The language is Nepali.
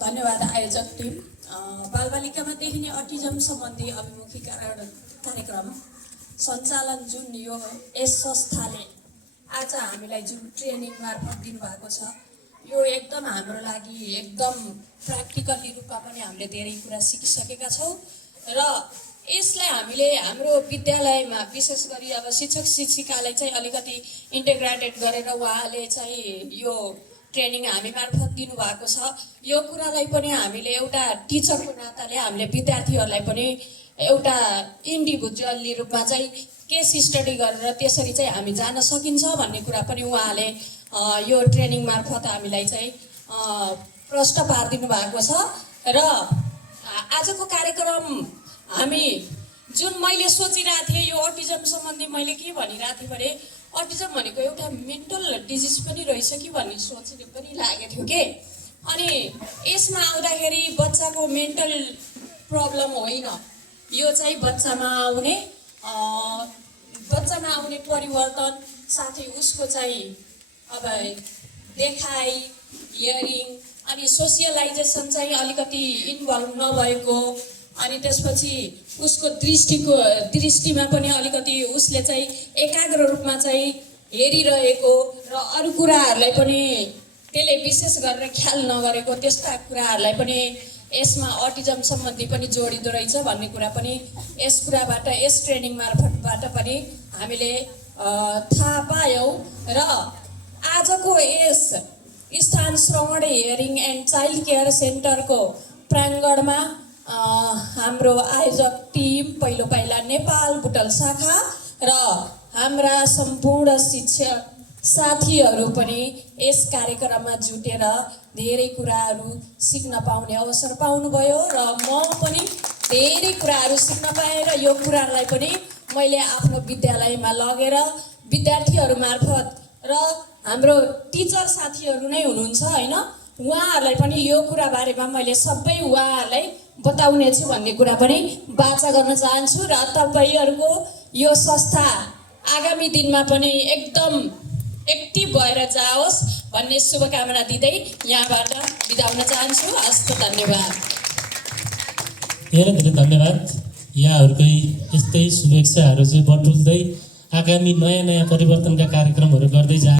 धन्यवाद आयोजक टिम। बालबालिकामा देखिने अटिजम सम्बन्धी अभिमुखीकरण कार्यक्रम सञ्चालन जुन यस संस्थाले आज हामीलाई जुन ट्रेनिङ मार्फत दिनुभएको छ, यो एकदम हाम्रो लागि एकदम प्र्याक्टिकली रूपमा पनि हामीले धेरै कुरा सिकिसकेका छौँ र यसलाई हामीले हाम्रो विद्यालयमा विशेष गरी अब शिक्षक शिक्षिकालाई चाहिँ अलिकति इन्टिग्रेटेड गरेर उहाँले चाहिँ यो ट्रेनिङ हामी मार्फत दिनुभएको छ। यो कुरालाई पनि हामीले एउटा टिचरको नाताले हामीले विद्यार्थीहरूलाई पनि एउटा इन्डिभिजुअली रूपमा चाहिँ केस स्टडी गरेर त्यसरी चाहिँ हामी जान सकिन्छ भन्ने कुरा पनि उहाँले यो ट्रेनिङ मार्फत हामीलाई चाहिँ प्रश्न पारिदिनु भएको छ। र आजको कार्यक्रम हामी जुन मैले सोचिरहेको थिएँ, यो अटिजम सम्बन्धी मैले के भनिरहेको थिएँ भने अटिजम भनेको एउटा मेन्टल डिजिज पनि रहेछ कि भन्ने सोच्ने पनि लागेको थियो के। अनि यसमा आउँदाखेरि बच्चाको मेन्टल प्रब्लम होइन, यो चाहिँ बच्चामा आउने परिवर्तन साथै उसको चाहिँ अब देखाइ हियरिङ अनि सोसियलाइजेसन चाहिँ अलिकति इन्भल्भ नभएको, अनि त्यसपछि उसको दृष्टिमा पनि अलिकति उसले चाहिँ एकाग्र रूपमा चाहिँ हेरिरहेको र अरू कुराहरूलाई पनि त्यसले विशेष गरेर ख्याल नगरेको, त्यस्ता कुराहरूलाई पनि यसमा अटिजम सम्बन्धी पनि जोडिँदो रहेछ भन्ने कुरा पनि यस कुराबाट यस ट्रेनिङ मार्फतबाट पनि हामीले थाहा पायौँ। र आजको यस स्थान श्रवण हियरिङ एन्ड चाइल्ड केयर सेन्टरको प्राङ्गणमा हाम्रो आयोजक टिम पहिलो पाइला नेपाल बुटल शाखा र हाम्रा सम्पूर्ण शिक्षक साथीहरू पनि यस कार्यक्रममा जुटेर धेरै कुराहरू सिक्न पाउने अवसर पाउनुभयो र म पनि धेरै कुराहरू सिक्न पाएँ र यो कुरालाई पनि मैले आफ्नो विद्यालयमा लगेर विद्यार्थीहरू मार्फत र हाम्रो टिचर साथीहरू नै हुनुहुन्छ होइन, उहाँहरूलाई पनि यो कुरा बारेमा मैले सबै उहाँहरूलाई बताउने छु भन्ने कुरा पनि वाचा गर्न चाहन्छु र तपाईँहरूको यो संस्था आगामी दिनमा पनि एकदम एक्टिभ भएर जाओस् भन्ने शुभकामना दिँदै यहाँबाट बिदा हुन चाहन्छु। हस्त धन्यवाद। धेरै धेरै धन्यवाद। यहाँहरूकै यस्तै शुभेच्छाहरू चाहिँ बटुल्दै आगामी नयाँ परिवर्तनका कार्यक्रमहरू गर्दै